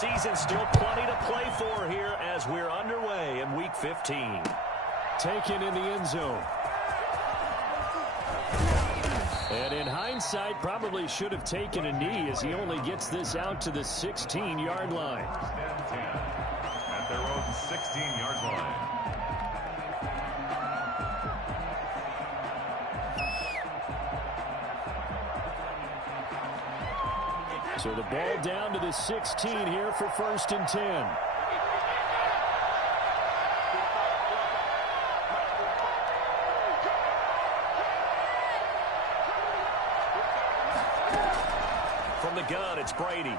Season still plenty to play for here as we're underway in Week 15. Taken in the end zone. And in hindsight, probably should have taken a knee as he only gets this out to the 16-yard line. At their own 16-yard line. So the ball down to the 16 here for 1st and 10. From the gun, it's Brady.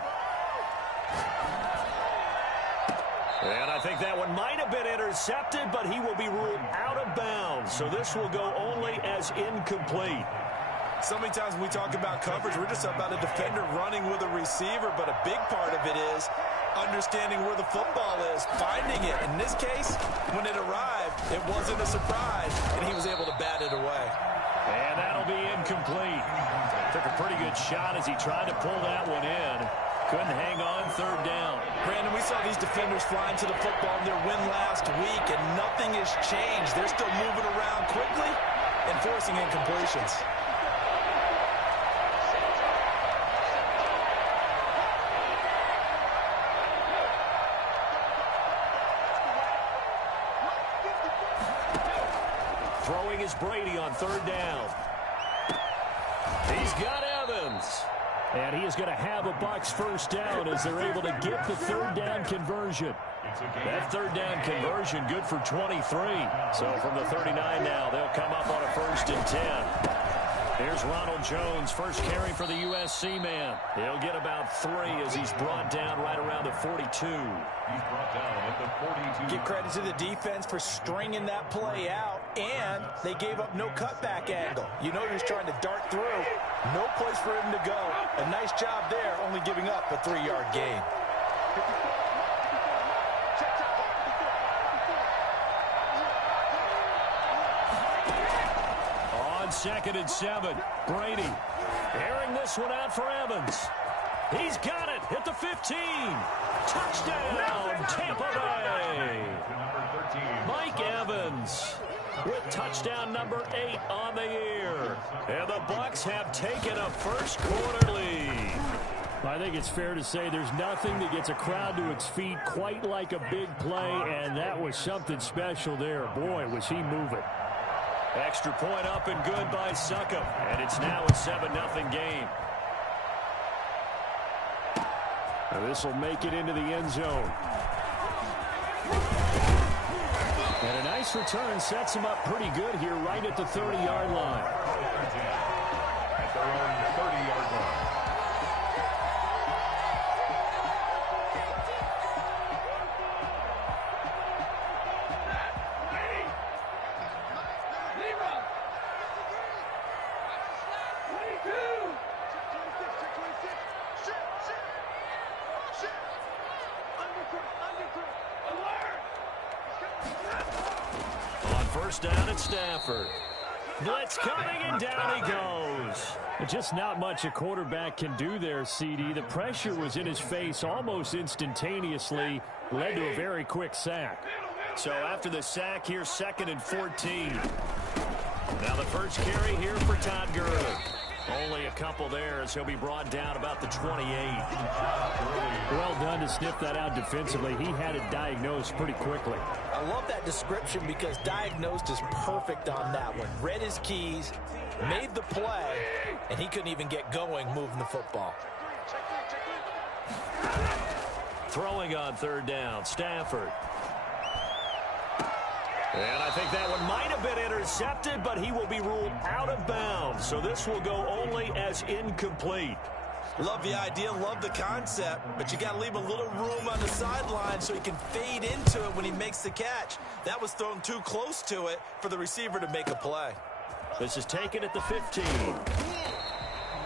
And I think that one might have been intercepted, but he will be ruled out of bounds. So this will go only as incomplete. So many times when we talk about coverage, we're just about a defender running with a receiver, but a big part of it is understanding where the football is, finding it. In this case, when it arrived, it wasn't a surprise, and he was able to bat it away. And that'll be incomplete. Took a pretty good shot as he tried to pull that one in. Couldn't hang on 3rd down. Brandon, we saw these defenders flying to the football in their win last week, and nothing has changed. They're still moving around quickly and forcing incompletions. Throwing is Brady on 3rd down. He's got Evans. And he is going to have a Bucs 1st down as they're able to get the 3rd down conversion. That 3rd down conversion good for 23. So from the 39 now, they'll come up on a 1st and 10. Here's Ronald Jones, first carry for the USC man. He'll get about 3 as he's brought down right around the 42. He's brought down at the 42. Give credit to the defense for stringing that play out, and they gave up no cutback angle. You know he was trying to dart through. No place for him to go. A nice job there, only giving up a 3-yard gain. On 2nd and 7, Brady airing this one out for Evans. He's got it at the 15. Touchdown, Tampa Bay. Mike Evans with touchdown number 8 on the year. And the Bucs have taken a first-quarter lead. I think it's fair to say there's nothing that gets a crowd to its feet quite like a big play, and that was something special there. Boy, was he moving. Extra point up and good by Succop. And it's now a 7-0 game. Now this will make it into the end zone. And a nice return sets him up pretty good here right at the 30-yard line. At their own 30-yard line. First down at Stafford. Blitz coming, and down he goes. Just not much a quarterback can do there, CD. The pressure was in his face almost instantaneously, led to a very quick sack. So after the sack, here's 2nd and 14. Now the first carry here for Todd Gurley. Only a couple there as he'll be brought down about the 28. Well done to sniff that out defensively. He had it diagnosed pretty quickly. I love that description because diagnosed is perfect on that one. Read his keys, made the play, and he couldn't even get going moving the football. Throwing on 3rd down, Stafford. And I think that one might have been intercepted, but he will be ruled out of bounds. So this will go only as incomplete. Love the idea, love the concept, but you got to leave a little room on the sideline so he can fade into it when he makes the catch. That was thrown too close to it for the receiver to make a play. This is taken at the 15.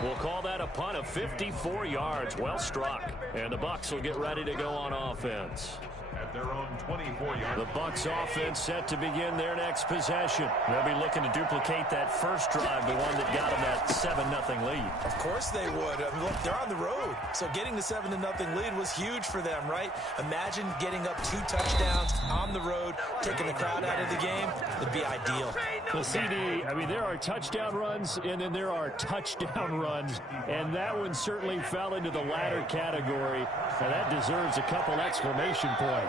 We'll call that a punt of 54 yards. Well struck. And the Bucs will get ready to go on offense. At their own 24-yard. The Bucs offense set to begin their next possession. They'll be looking to duplicate that first drive, the one that got them that 7-0 lead. Of course they would. I mean, look, they're on the road. So getting the 7-0 lead was huge for them, right? Imagine getting up 2 touchdowns on the road, taking the crowd out of the game. It'd be ideal. Well, CD, I mean, there are touchdown runs, and then there are touchdown runs, and that one certainly fell into the latter category, and that deserves a couple exclamation points.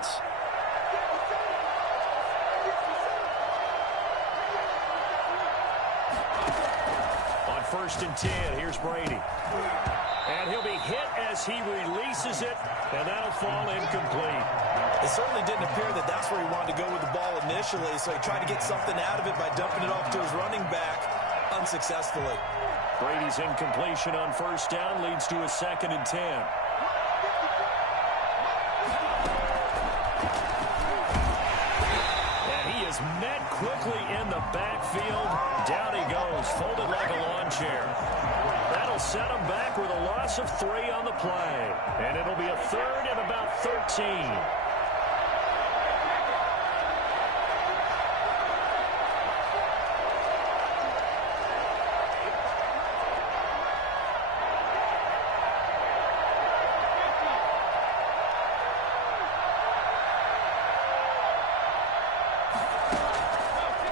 On 1st and 10, here's Brady. And he'll be hit as he releases it, and that'll fall incomplete. It certainly didn't appear that that's where he wanted to go with the ball initially, so he tried to get something out of it by dumping it off to his running back unsuccessfully. Brady's incompletion on 1st down leads to a 2nd and 10. And he is met quickly in the backfield. Down he goes, folded like a lawn chair. That'll set him back with a loss of 3 on the play. And it'll be a 3rd and about 13.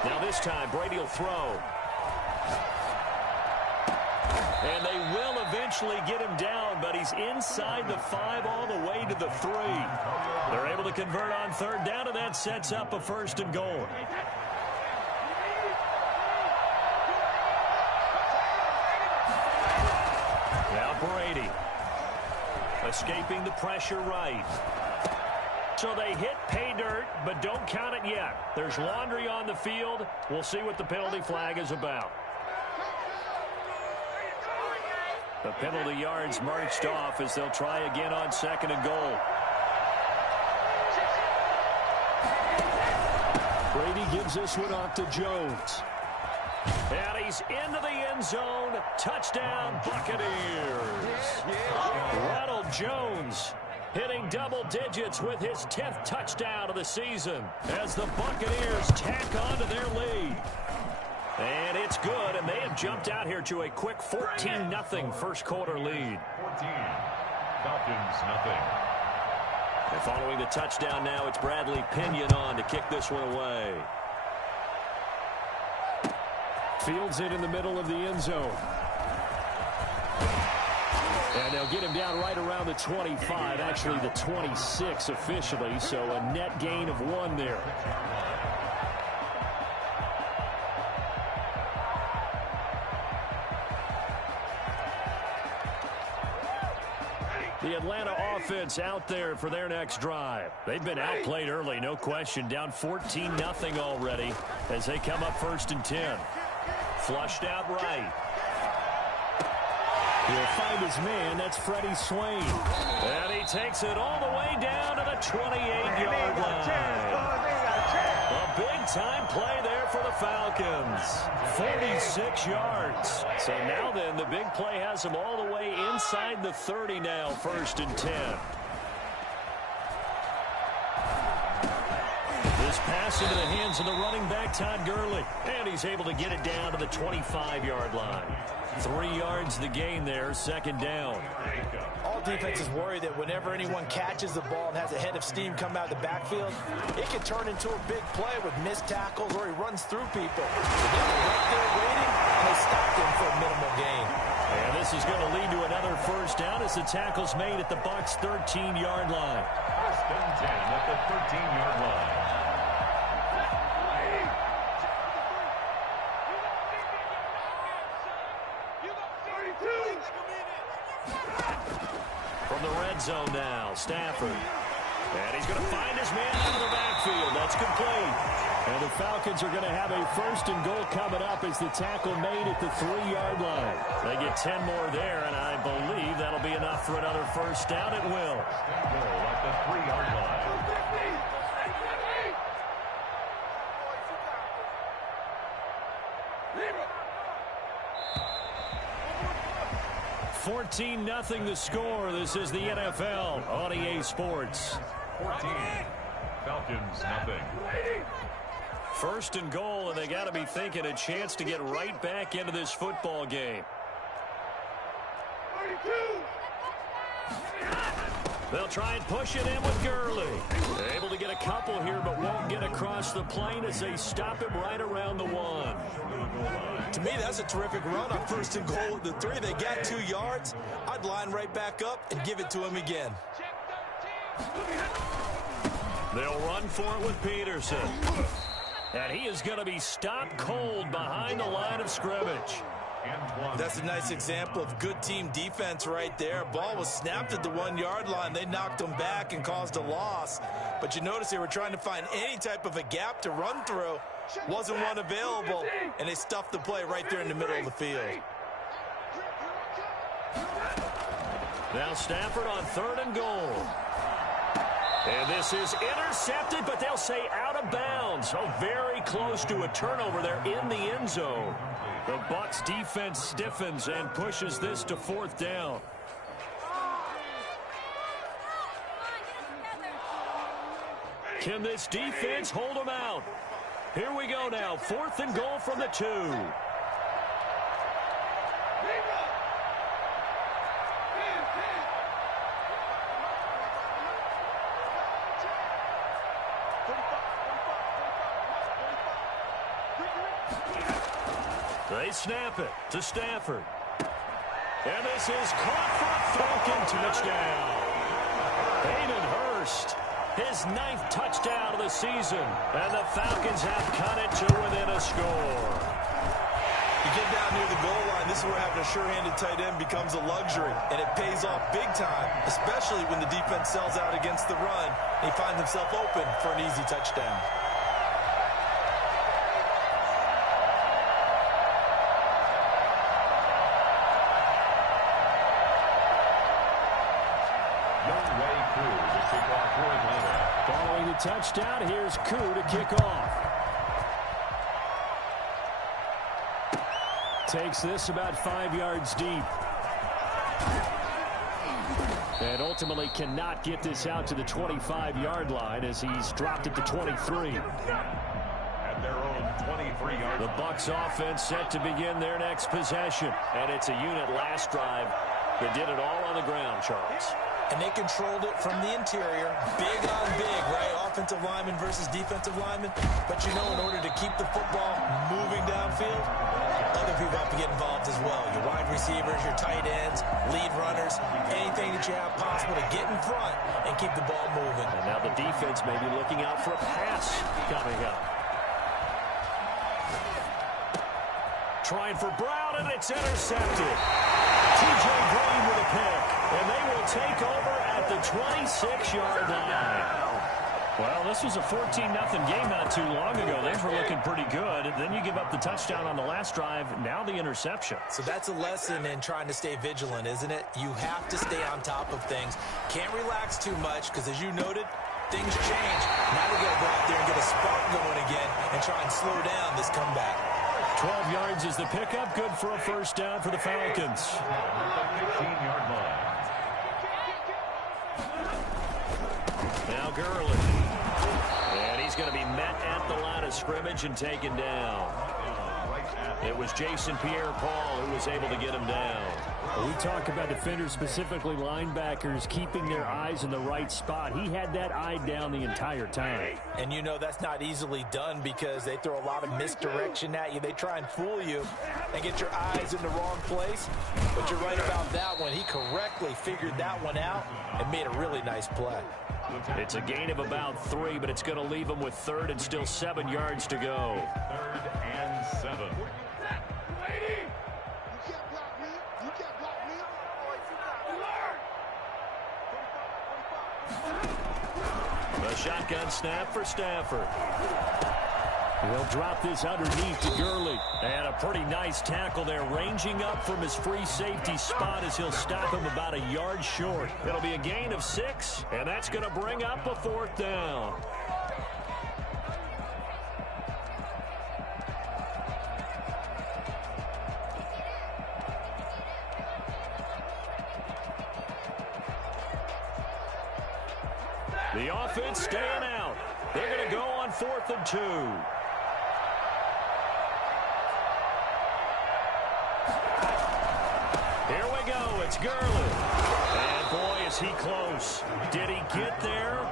Now this time, Brady will throw. And they will eventually get him down, but he's inside the 5 all the way to the 3. They're able to convert on 3rd down, and that sets up a 1st and goal. Now Brady. Escaping the pressure right. So they hit pay dirt, but don't count it yet. There's laundry on the field. We'll see what the penalty flag is about. The penalty yards marched off as they'll try again on 2nd and goal. Brady gives this one off to Jones. And he's into the end zone. Touchdown, Buccaneers. Ronald Jones hitting double digits with his 10th touchdown of the season as the Buccaneers tack on to their lead. And it's good, and they have jumped out here to a quick 14-0 first quarter lead. 14. Falcons, nothing. And following the touchdown now, it's Bradley Pinion on to kick this one away. Fields it in the middle of the end zone. And they'll get him down right around the 25, actually the 26 officially, so a net gain of 1 there. The Atlanta offense out there for their next drive. They've been outplayed early, no question. Down 14-0 already as they come up 1st and 10. Flushed out right. He'll find his man. That's Freddie Swain. And he takes it all the way down to the 28-yard line. A big-time play there for the Falcons. 46 yards. So now then, the big play has them all the way inside the 30 now, 1st and 10. This pass into the hands of the running back, Todd Gurley. And he's able to get it down to the 25-yard line. 3 yards the gain there, 2nd down. All defenses worry that whenever anyone catches the ball and has a head of steam come out of the backfield, it can turn into a big play with missed tackles or he runs through people. So they were right there waiting, and they stopped him for a minimal gain. And this is going to lead to another 1st down as the tackle's made at the Bucs' 13-yard line. 1st and 10 at the 13-yard line. From the red zone now, Stafford. And he's going to find his man out of the backfield. That's complete. And the Falcons are going to have a 1st and goal coming up as the tackle made at the 3-yard line. They get 10 more there, and I believe that'll be enough for another 1st down. It will. Goal at the 3-yard line. 14-0 the score. This is the NFL on EA Sports. 14. Falcons, nothing. First and goal, and they got to be thinking a chance to get right back into this football game. They'll try and push it in with Gurley. Able to get a couple here, but won't get across the plane as they stop him right around the 1. To me, that's a terrific run on first and goal at the 3. They got 2 yards. I'd line right back up and give it to him again. They'll run for it with Peterson. And he is going to be stopped cold behind the line of scrimmage. That's a nice example of good team defense right there. Ball was snapped at the 1-yard line. They knocked him back and caused a loss. But you notice they were trying to find any type of a gap to run through. Wasn't one available, and they stuffed the play right there in the middle of the field. Now Stafford on 3rd and goal. And this is intercepted, but they'll say out of bounds. Oh, very close to a turnover there in the end zone. The Bucs defense stiffens and pushes this to 4th down. Can this defense hold them out? Here we go now. 4th and goal from the 2. They snap it to Stafford. And this is caught for a Falcon touchdown. Hayden Hurst, his 9th touchdown of the season. And the Falcons have cut it to within a score. You get down near the goal line, this is where having a sure-handed tight end becomes a luxury. And it pays off big time, especially when the defense sells out against the run. And he finds himself open for an easy touchdown. Following the touchdown, here's Koo to kick off. Takes this about 5 yards deep. And ultimately cannot get this out to the 25-yard line as he's dropped it to 23. At their own 23-yard. The Bucs offense set to begin their next possession. And it's a unit last drive that did it all on the ground, Charles. And they controlled it from the interior. Big on big, right? Offensive lineman versus defensive lineman. But you know, in order to keep the football moving downfield, other people have to get involved as well. Your wide receivers, your tight ends, lead runners, anything that you have possible to get in front and keep the ball moving. And now the defense may be looking out for a pass coming up. Trying for Brown, and it's intercepted. T.J. Green with a pick, and they will take over at the 26-yard line. Well, this was a 14-0 game not too long ago. Things were looking pretty good. Then you give up the touchdown on the last drive. Now the interception. So that's a lesson in trying to stay vigilant, isn't it? You have to stay on top of things. Can't relax too much because, as you noted, things change. Now they got to go out there and get a spark going again and try and slow down this comeback. 12 yards is the pickup. Good for a first down for the Falcons. 15-yard line. Now Gurley. And he's going to be met at the line of scrimmage and taken down. It was Jason Pierre-Paul who was able to get him down. We talk about defenders, specifically linebackers, keeping their eyes in the right spot. He had that eye down the entire time. And you know that's not easily done because they throw a lot of misdirection at you. They try and fool you and get your eyes in the wrong place. But you're right about that one. He correctly figured that one out and made a really nice play. It's a gain of about 3, but it's going to leave him with 3rd and still 7 yards to go. 3rd and 7. The shotgun snap for Stafford. He'll drop this underneath to Gurley. And a pretty nice tackle there, ranging up from his free safety spot as he'll stop him about a yard short. It'll be a gain of 6, and that's going to bring up a 4th down. The offense staying out. They're going to go on 4th and 2. Here we go. It's Gurley. And, boy, is he close. Did he get there?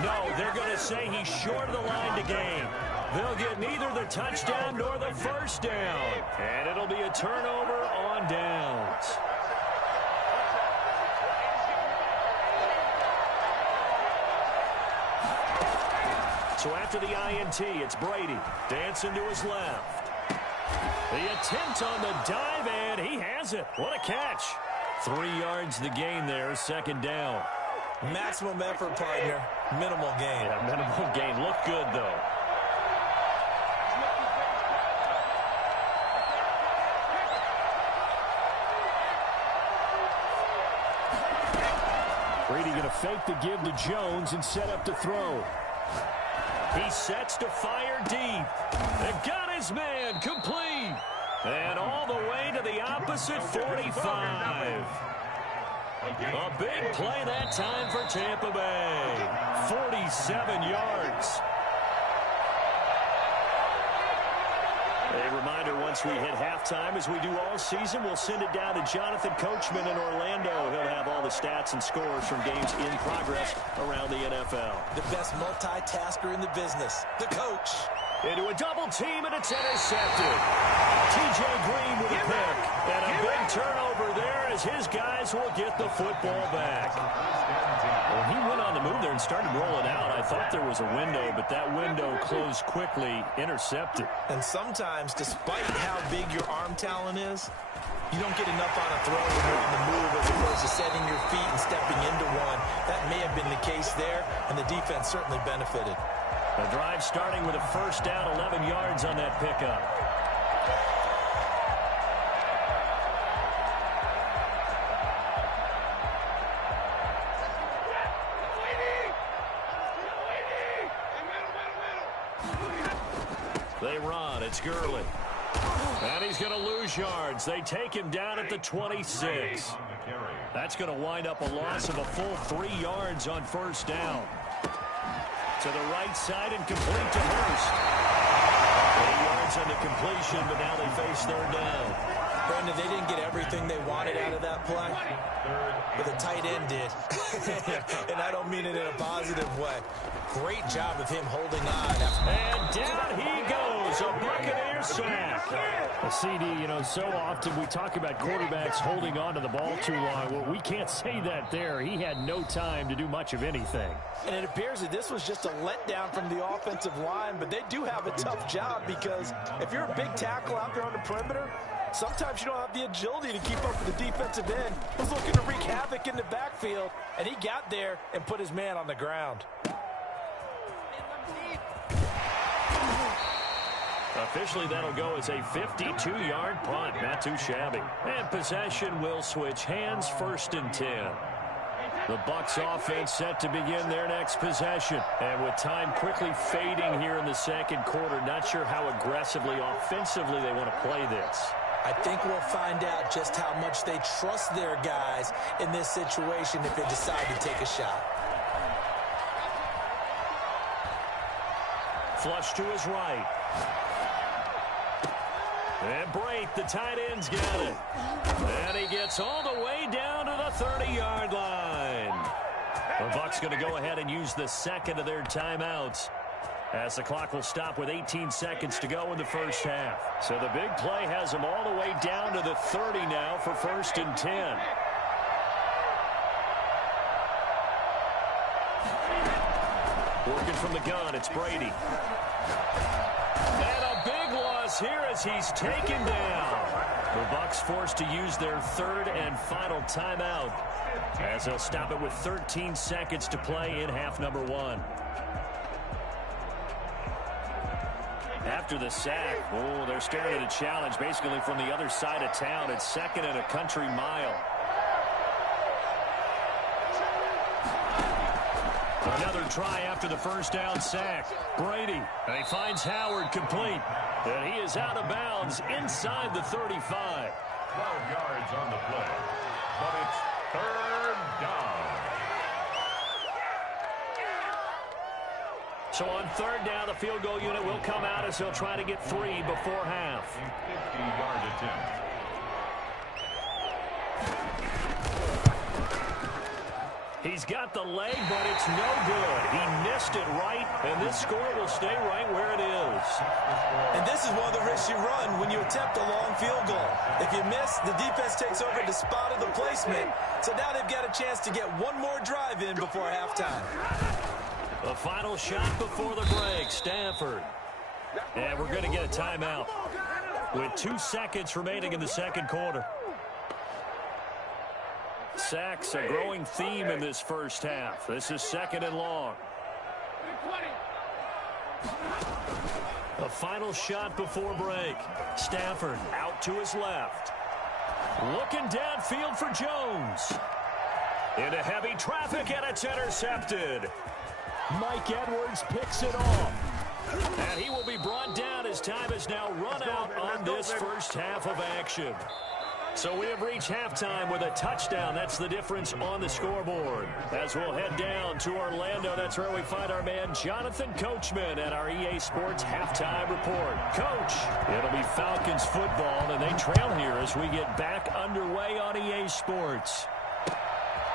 No, they're going to say he's short of the line to gain. They'll get neither the touchdown nor the first down. And it'll be a turnover on downs. So after the INT, it's Brady dancing to his left. The attempt on the dive, and he has it. What a catch. 3 yards the gain there, 2nd down. Maximum effort, partner. Minimal gain. Yeah, minimal gain. Look good, though. Brady going to fake the give to Jones and set up to throw. He sets to fire deep. They've got his man complete. And all the way to the opposite 45. A big play that time for Tampa Bay. 47 yards. A reminder, once we hit halftime, as we do all season, we'll send it down to Jonathan Coachman in Orlando. He'll have all the stats and scores from games in progress around the NFL. The best multitasker in the business, the coach. Into a double team, and it's intercepted. T.J. Green with a pick. And a big turnover there as his guys will get the football back. Well, he went on the move there and started rolling out. I thought there was a window, but that window closed quickly, intercepted. And sometimes, despite how big your arm talent is, you don't get enough on a throw when you're on the move as opposed to setting your feet and stepping into one. That may have been the case there, and the defense certainly benefited. The drive starting with a first down, 11 yards on that pickup. They run. It's Gurley. And he's going to lose yards. They take him down at the 26. That's going to wind up a loss of a full 3 yards on first down. To the right side and complete to Hurst. 8 yards on the completion, but now they face 3rd down. Brandon, they didn't get everything they wanted out of that play, but the tight end did. And I don't mean it in a positive way. Great job of him holding on. And down he goes, a Buccaneer sack. Well, CD, you know, so often we talk about quarterbacks holding on to the ball too long. Well, we can't say that there. He had no time to do much of anything. And it appears that this was just a letdown from the offensive line, but they do have a tough job because if you're a big tackle out there on the perimeter, sometimes you don't have the agility to keep up with the defensive end. He was looking to wreak havoc in the backfield, and he got there and put his man on the ground. Officially, that'll go as a 52-yard punt. Not too shabby. And possession will switch hands, 1st and 10. The Bucs offense set to begin their next possession. And with time quickly fading here in the 2nd quarter, not sure how aggressively, offensively they want to play this. I think we'll find out just how much they trust their guys in this situation if they decide to take a shot. Flush to his right. And Brate, the tight end's got it. And he gets all the way down to the 30-yard line. The Bucs going to go ahead and use the 2nd of their timeouts, as the clock will stop with 18 seconds to go in the first half. So the big play has them all the way down to the 30 now for 1st and 10. Working from the gun, it's Brady. And a big loss here as he's taken down. The Bucs forced to use their 3rd and final timeout, as they'll stop it with 13 seconds to play in half number 1. After the sack, they're staring at a challenge basically from the other side of town. It's 2nd and a country mile. Another try after the first down sack. Brady, and he finds Howard complete. And he is out of bounds inside the 35. 12 yards on the play, but it's 3rd down. So on third down, the field goal unit will come out as they'll try to get 3 before half. 50-yard attempt. He's got the leg, but it's no good. He missed it right, and this score will stay right where it is. And this is one of the risks you run when you attempt a long field goal. If you miss, the defense takes over the spot of the placement. So now they've got a chance to get one more drive in before halftime. The final shot before the break, Stanford. And we're going to get a timeout with 2 seconds remaining in the second quarter. Sacks, a growing theme in this first half. This is 2nd and long. The final shot before break. Stafford out to his left. Looking downfield for Jones. Into heavy traffic, and it's intercepted. Mike Edwards picks it off. And he will be brought down as time has now run out on this first half of action. So we have reached halftime with a touchdown. That's the difference on the scoreboard. As we'll head down to Orlando, that's where we find our man Jonathan Coachman at our EA Sports Halftime Report. Coach, it'll be Falcons football, and they trail here as we get back underway on EA Sports.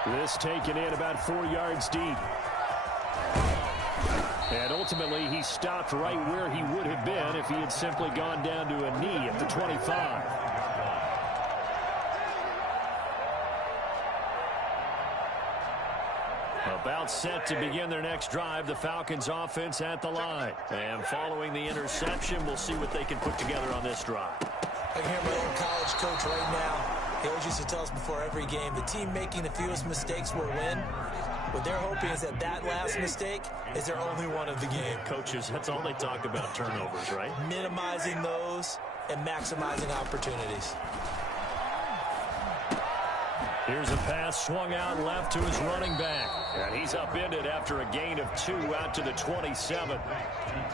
This taken in about 4 yards deep. And ultimately, he stopped right where he would have been if he had simply gone down to a knee at the 25. About set to begin their next drive, the Falcons offense at the line. And following the interception, we'll see what they can put together on this drive. I can hear my old college coach right now. He always used to tell us before every game, the team making the fewest mistakes will win. What they're hoping is that last mistake is their only one of the game. Coaches, that's all they talk about, turnovers, right? Minimizing those and maximizing opportunities. Here's a pass swung out left to his running back. And he's upended after a gain of 2 out to the 27.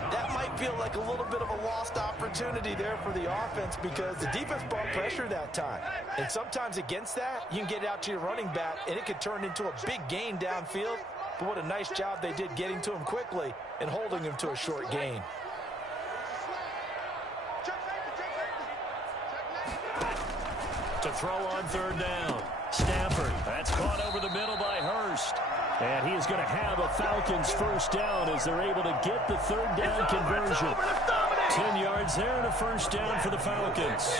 That might feel like a little bit of a lost opportunity there for the offense because the defense brought pressure that time. And sometimes against that, you can get it out to your running back, and it could turn into a big gain downfield. But what a nice job they did getting to him quickly and holding him to a short gain. To throw on third down. Stafford, that's caught over the middle by Hurst. And he is going to have a Falcons first down as they're able to get the third down conversion. 10 yards there and a first down for the Falcons.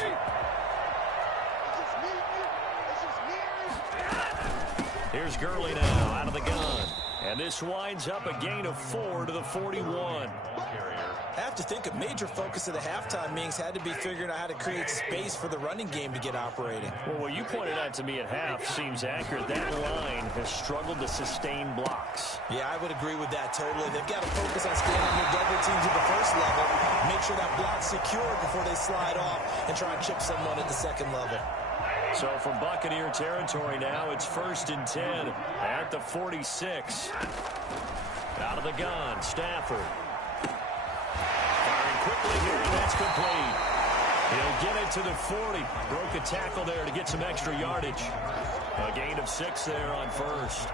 Here's Gurley now out of the gun. And this winds up a gain of 4 to the 41. I have to think a major focus of the halftime meetings had to be figuring out how to create space for the running game to get operating. Well, what you pointed out to me at half seems accurate. That line has struggled to sustain blocks. Yeah, I would agree with that totally. They've got to focus on staying on their double teams at the first level, make sure that block's secure before they slide off and try and chip someone at the second level. So from Buccaneer territory now, it's 1st and 10 at the 46. Out of the gun, Stafford. Firing quickly here, and that's complete. He'll get it to the 40. Broke a tackle there to get some extra yardage. A gain of 6 there on first.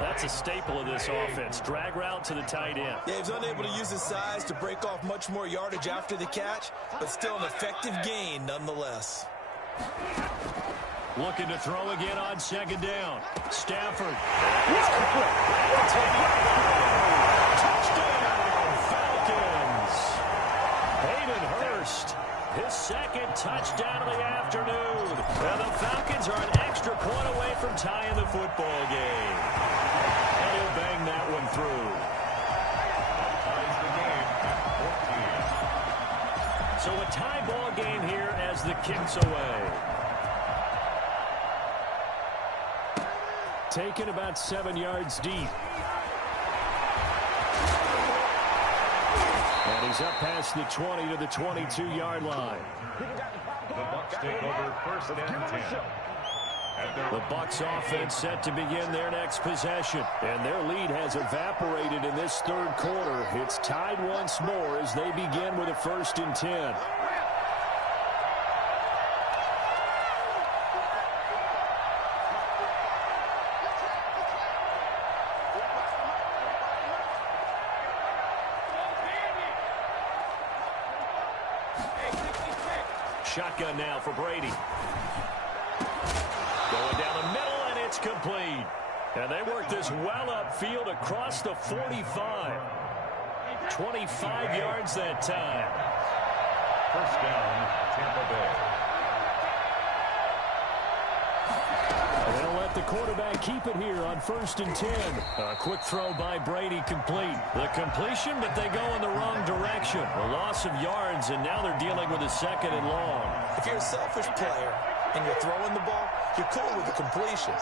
That's a staple of this offense. Drag route to the tight end. Yeah, he's unable to use his size to break off much more yardage after the catch, but still an effective gain nonetheless. Looking to throw again on second down. Stafford. Touchdown, Falcons. Hayden Hurst, his second touchdown of the afternoon. And the Falcons are an extra point away from tying the football game. And he'll bang that one through. So a tie ball game here as the kick's away. Taken about 7 yards deep. And he's up past the 20 to the 22-yard line. The Bucs take over 1st and 10. The Bucs offense set to begin their next possession. And their lead has evaporated in this third quarter. It's tied once more as they begin with a 1st and 10. shotgun now for Brady. Going down the middle, and it's complete. And they work this well upfield across the 45. 25 yards that time. First down, Tampa Bay. They'll let the quarterback keep it here on 1st and 10. A quick throw by Brady complete. The completion, but they go in the wrong direction. A loss of yards, and now they're dealing with a 2nd and long. If you're a selfish player and you're throwing the ball, you're cool with the completion.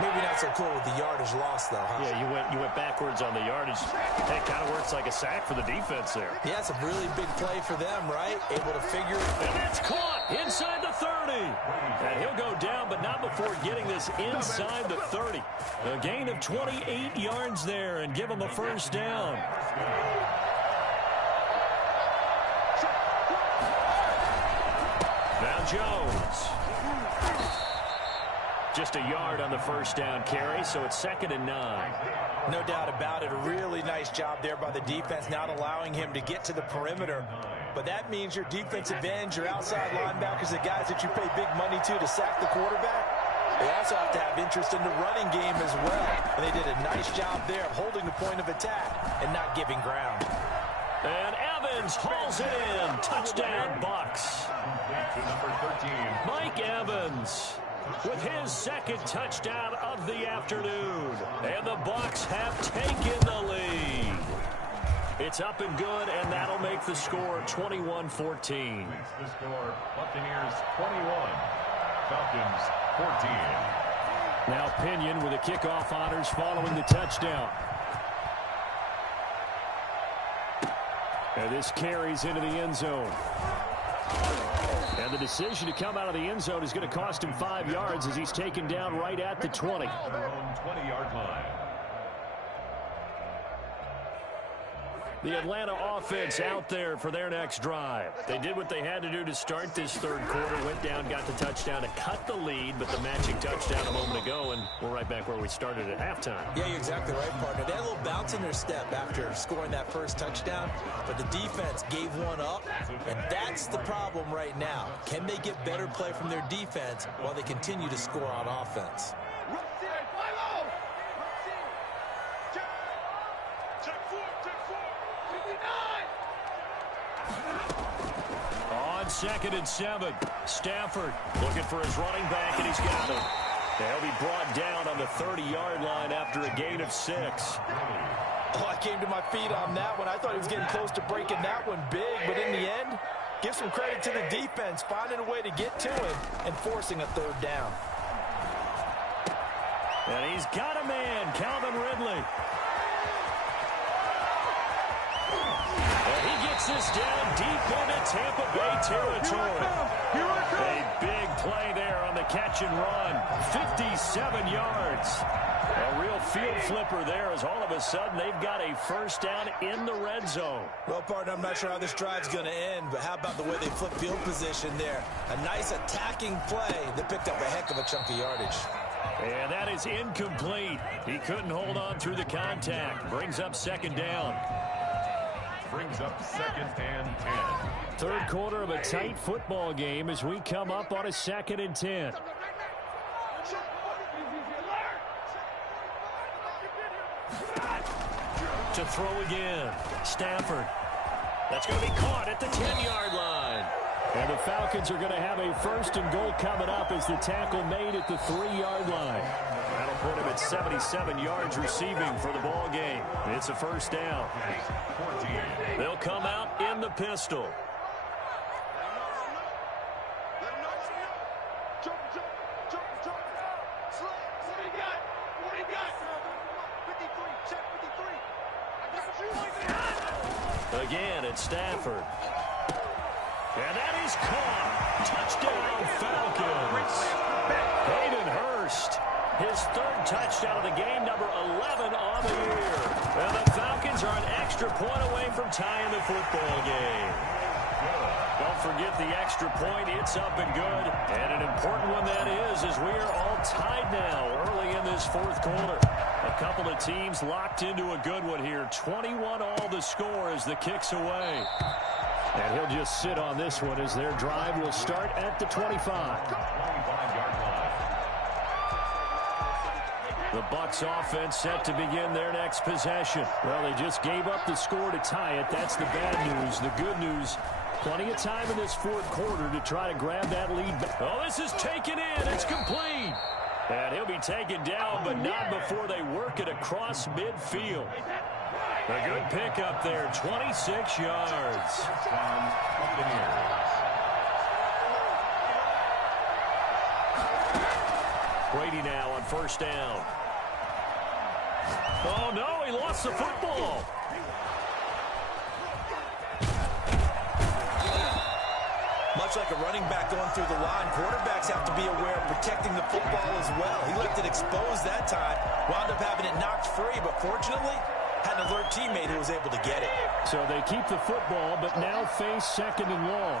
Maybe not so cool with the yardage loss, though, huh? Yeah, you went backwards on the yardage. That kind of works like a sack for the defense there. Yeah, it's a really big play for them, right? Able to figure it. And it's caught inside the 30. And he'll go down, but not before getting this inside the 30. A gain of 28 yards there and give him a first down. Now Jones. Just a yard on the first down carry, so it's 2nd and 9. No doubt about it. A really nice job there by the defense, not allowing him to get to the perimeter. But that means your defensive ends, your outside linebackers, the guys that you pay big money to sack the quarterback, they also have to have interest in the running game as well. And they did a nice job there of holding the point of attack and not giving ground. And Evans hauls it in. Touchdown, Bucs. Number 13. Mike Evans with his 2nd touchdown of the afternoon. And the Bucs have taken the lead. It's up and good, and that'll make the score 21-14. The score, Buccaneers 21, Falcons 14. Now Pinion with the kickoff honors following the touchdown. And this carries into the end zone. And the decision to come out of the end zone is going to cost him 5 yards as he's taken down right at the 20. Their own 20-yard line. The Atlanta offense out there for their next drive. They did what they had to do to start this 3rd quarter. Went down, got the touchdown to cut the lead, but the matching touchdown a moment ago, and we're right back where we started at halftime. Yeah, you're exactly right, partner. They had a little bounce in their step after scoring that first touchdown, but the defense gave one up, and that's the problem right now. Can they get better play from their defense while they continue to score on offense? On 2nd and 7, Stafford looking for his running back, and he's got it. They'll be brought down on the 30-yard line after a gain of 6. Oh, I came to my feet on that one. I thought he was getting close to breaking that one big, but in the end, give some credit to the defense, finding a way to get to him and forcing a 3rd down. And he's got a man, Calvin Ridley. And he gets this down deep into Tampa Bay territory. A big play there on the catch and run. 57 yards. A real field flipper there as all of a sudden they've got a first down in the red zone. Well, partner, I'm not sure how this drive's going to end, but how about the way they flip field position there? A nice attacking play that picked up a heck of a chunk of yardage. And that is incomplete. He couldn't hold on through the contact. Brings up 2nd down. Brings up 2nd and 10. 3rd quarter of a tight football game as we come up on a 2nd and 10. To throw again. Stafford. That's going to be caught at the 10-yard line. And the Falcons are going to have a 1st and goal coming up as the tackle made at the 3-yard line. That'll put him at 77 yards receiving for the ball game. It's a first down. 14. They'll come out in the pistol. Again, it's Stafford. And that is caught. Touchdown, Falcons. Hayden Hurst, his 3rd touchdown of the game, number 11 on the year. And the Falcons are an extra point away from tying the football game. Don't forget the extra point. It's up and good. And an important one that is, as we are all tied now early in this 4th quarter. A couple of teams locked into a good one here. 21 all the score as the kick's away. And he'll just sit on this one as their drive will start at the 25. The Bucs offense set to begin their next possession. Well, they just gave up the score to tie it. That's the bad news. The good news, plenty of time in this fourth quarter to try to grab that lead back. Oh, this is taken in. It's complete. And he'll be taken down, but not before they work it across midfield. A good pickup there, 26 yards. Brady now on first down. Oh, no, he lost the football. Much like a running back going through the line, quarterbacks have to be aware of protecting the football as well. He left it exposed that time, wound up having it knocked free, but fortunately, had an alert teammate who was able to get it. So they keep the football, but now face second and long.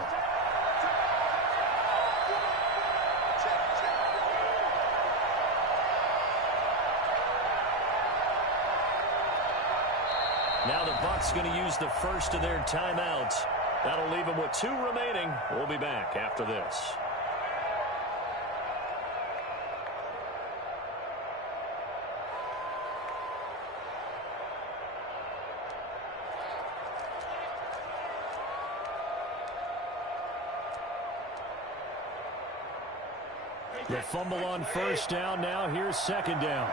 Now the Bucs going to use the first of their timeouts. That'll leave them with 2 remaining. We'll be back after this. The fumble on first down. Now here's second down.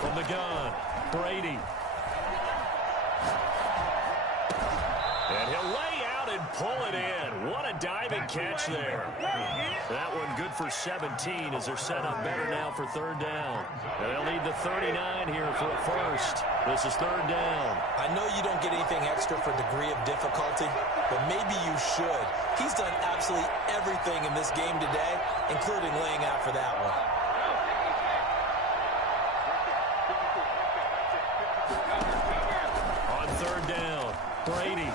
From the gun, Brady. And he'll lay out and pull it in. What a diving catch there. That one good for 17 as they're set up better now for third down. And they'll need the 39 here for a first. This is third down. I know you don't get anything extra for degree of difficulty, but maybe you should. He's done absolutely everything in this game today, including laying out for that one. Brady.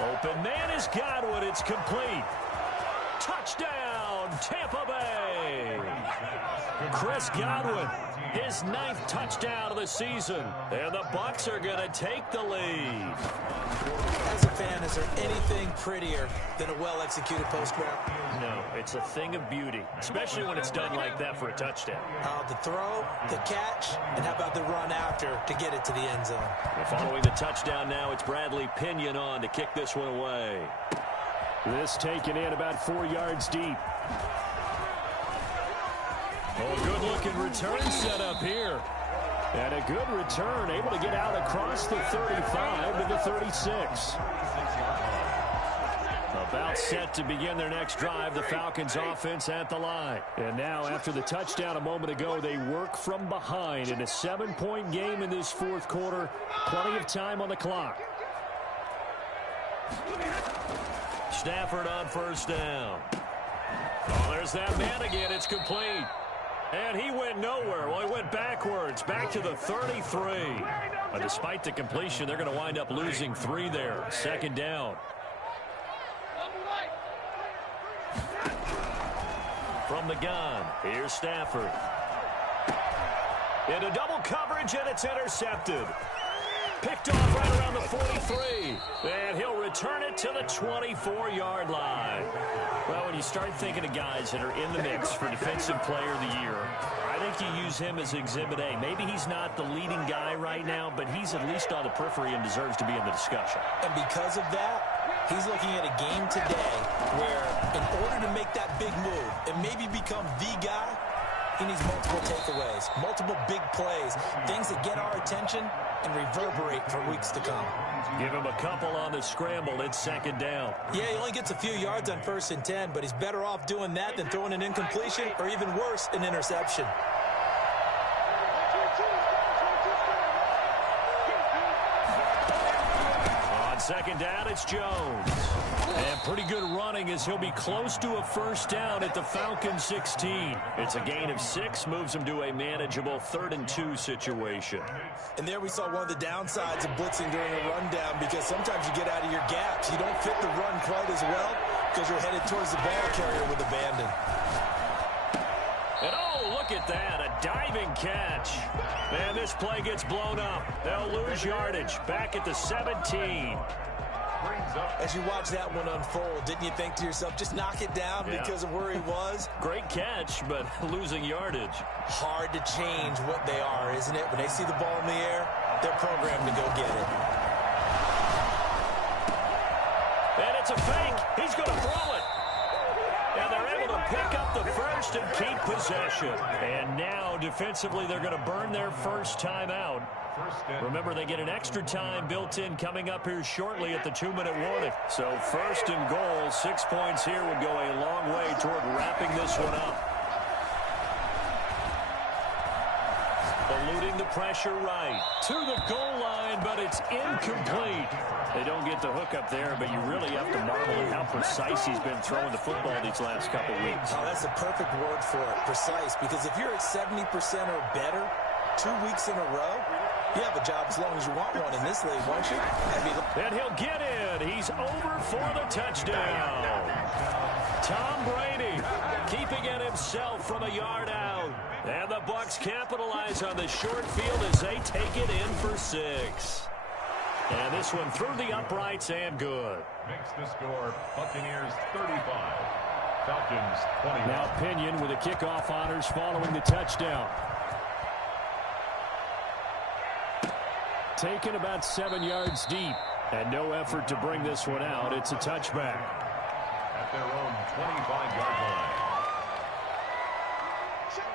Open man is Godwin. It's complete. Touchdown, Tampa Bay. Chris Godwin, his 9th touchdown of the season. And the Bucs are going to take the lead. As a fan, is there anything prettier than a well-executed post route? No, it's a thing of beauty, especially when it's done like that for a touchdown. The throw, the catch, and how about the run after to get it to the end zone? And following the touchdown now, it's Bradley Pinion on to kick this one away. This taken in about 4 yards deep. Oh, good-looking return set up here. And a good return, able to get out across the 35 to the 36. About set to begin their next drive, the Falcons offense at the line. And now after the touchdown a moment ago, they work from behind in a 7-point game in this fourth quarter. Plenty of time on the clock. Stafford on first down. Oh, there's that man again. It's complete. And he went nowhere. Well, he went backwards, back to the 33. But despite the completion, they're going to wind up losing 3 there. Second down. From the gun, here's Stafford. Into double coverage, and it's intercepted. Picked off right around the 43. And he'll return it to the 24-yard line. Well, when you start thinking of guys that are in the mix for Defensive Player of the Year, I think you use him as Exhibit A. Maybe he's not the leading guy right now, but he's at least on the periphery and deserves to be in the discussion. And because of that, he's looking at a game today where in order to make that big move and maybe become the guy, he needs multiple takeaways, multiple big plays, things that get our attention and reverberate for weeks to come. Give him a couple on the scramble. It's second down. Yeah, he only gets a few yards on 1st and 10, but he's better off doing that than throwing an incompletion or even worse, an interception. On second down, it's Jones. And pretty good running as he'll be close to a first down at the Falcons 16. It's a gain of 6, moves him to a manageable 3rd and 2 situation. And there we saw one of the downsides of blitzing during a rundown, because sometimes you get out of your gaps. You don't fit the run quite as well because you're headed towards the ball carrier with abandon. And oh, look Look at that, a diving catch. Man, this play gets blown up. They'll lose yardage. Back at the 17. As you watch that one unfold, didn't you think to yourself, just knock it down because of where he was? Great catch, but losing yardage. Hard to change what they are, isn't it? When they see the ball in the air, they're programmed to go get it. And it's a fake. He's going to throw it. And they're able to pick up the first and keep possession. And now, defensively, they're going to burn their first timeout. Remember, they get an extra time built in coming up here shortly at the 2-minute warning. So first and goal, 6 points here would go a long way toward wrapping this one up. Eluding the pressure right to the goal line, but it's incomplete. They don't get the hook up there, but you really have to marvel at how precise he's been throwing the football these last couple weeks. Oh, that's the perfect word for it, precise, because if you're at 70% or better 2 weeks in a row, you have a job as long as you want one in this league, won't you? And he'll get in. He's over for the touchdown. Tom Brady keeping it himself from a yard out. And the Bucs capitalize on the short field as they take it in for 6. And this one through the uprights and good. Makes the score Buccaneers 35, Falcons 21. Now Pinion with the kickoff honors following the touchdown. Taken about 7 yards deep, and no effort to bring this one out. It's a touchback. At their own 25-yard line.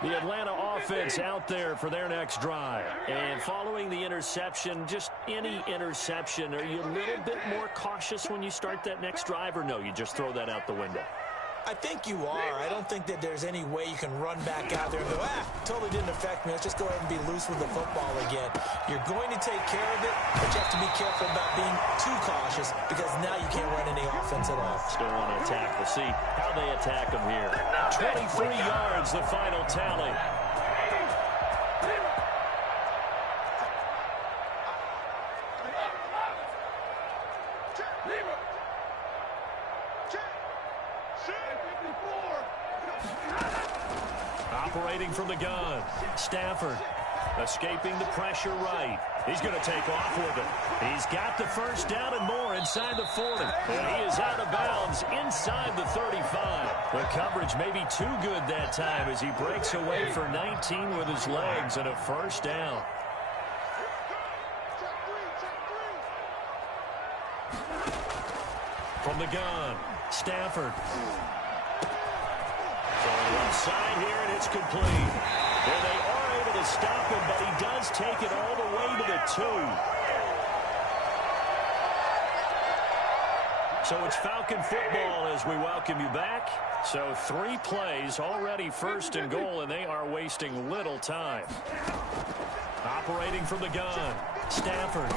The Atlanta offense out there for their next drive. And following the interception, just any interception, are you a little bit more cautious when you start that next drive, or no, you just throw that out the window? I think you are. I don't think that there's any way you can run back out there and go, totally didn't affect me. Let's just go ahead and be loose with the football again. You're going to take care of it, but you have to be careful about being too cautious because now you can't run any offense at all. Still want to attack. We'll see how they attack them here. 23 yards, the final tally. Operating from the gun, Stafford escaping the pressure right. He's going to take off with it. He's got the first down and more inside the 40. And he is out of bounds inside the 35. The coverage may be too good that time as he breaks away for 19 with his legs and a first down. From the gun, Stafford. Left side here, and it's complete. Well, they are able to stop him, but he does take it all the way to the 2. So it's Falcon football as we welcome you back. So 3 plays already first and goal, and they are wasting little time. Operating from the gun, Stafford.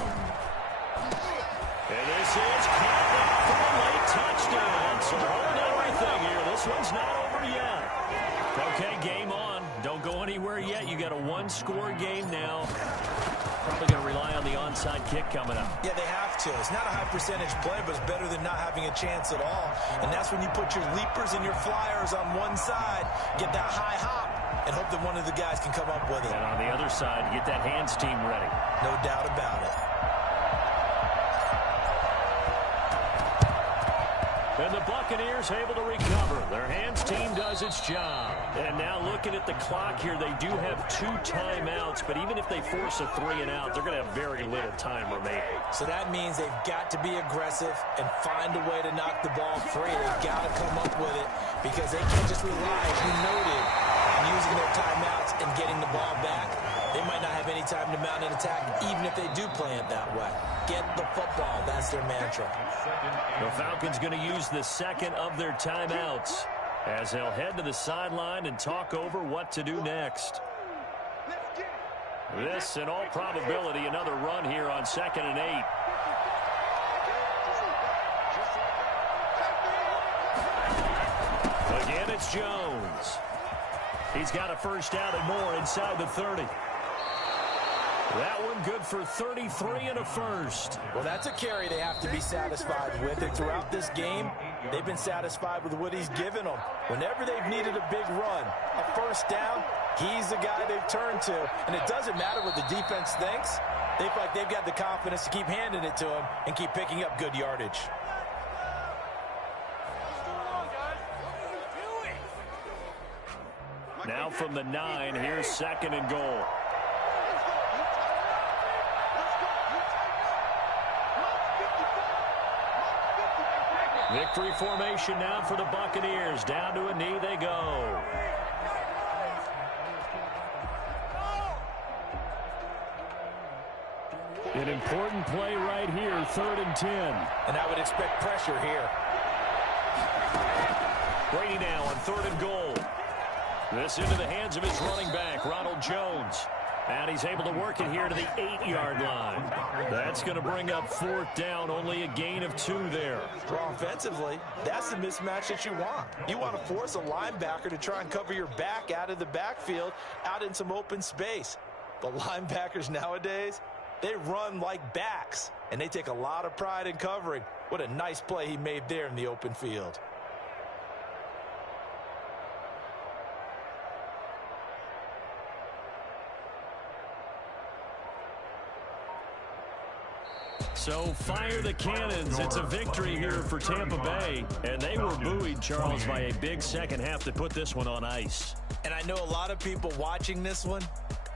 And this is caught for a late touchdown. So holding everything here. This one's not over yet. Okay, game on. Don't go anywhere yet. You got a 1-score game now. Probably going to rely on the onside kick coming up. Yeah, they have to. It's not a high percentage play, but it's better than not having a chance at all. And that's when you put your leapers and your flyers on one side, get that high hop, and hope that one of the guys can come up with it. And on the other side, get that hands team ready. No doubt about it. And the Buccaneers able to recover. Their hands team does its job. And now looking at the clock here, they do have 2 timeouts, but even if they force a 3 and out, they're going to have very little time remaining. So that means they've got to be aggressive and find a way to knock the ball free. They've got to come up with it because they can't just rely, as you noted, on using their timeouts and getting the ball back. They might not have any time to mount an attack, even if they do play it that way. Get the football. That's their mantra. The Falcons going to use the second of their timeouts as they'll head to the sideline and talk over what to do next. This, in all probability, another run here on 2nd and 8. Again, it's Jones. He's got a first down and more inside the 30. That one good for 33 and a first. Well, that's a carry they have to be satisfied with. And throughout this game, they've been satisfied with what he's given them. Whenever they've needed a big run, a first down, He's the guy they've turned to, and it doesn't matter what the defense thinks. They feel like they've got the confidence to keep handing it to him and keep picking up good yardage. Now from the 9, here's 2nd and goal. Victory formation now for the Buccaneers. Down to a knee they go. An important play right here, 3rd and 10. And I would expect pressure here. Brady now on 3rd and goal. This into the hands of his running back, Ronald Jones. And he's able to work it here to the 8-yard line. That's going to bring up 4th down, only a gain of 2 there. Well, offensively, that's the mismatch that you want. You want to force a linebacker to try and cover your back out of the backfield, out in some open space. But linebackers nowadays, they run like backs, and they take a lot of pride in covering. What a nice play he made there in the open field. So fire the cannons. It's a victory here for Tampa Bay. And they were buoyed, Charles, by a big second half to put this one on ice. And I know a lot of people watching this one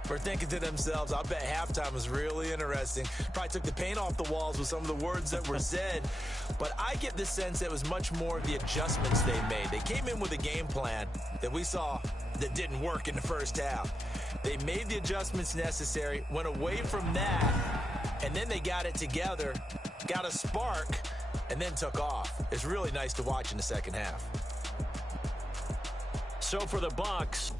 were thinking to themselves, I bet halftime was really interesting. Probably took the paint off the walls with some of the words that were said. But I get the sense it was much more of the adjustments they made. They came in with a game plan that we saw that didn't work in the first half. They made the adjustments necessary, went away from that, and then they got it together, got a spark, and then took off. It's really nice to watch in the second half. So for the Bucs,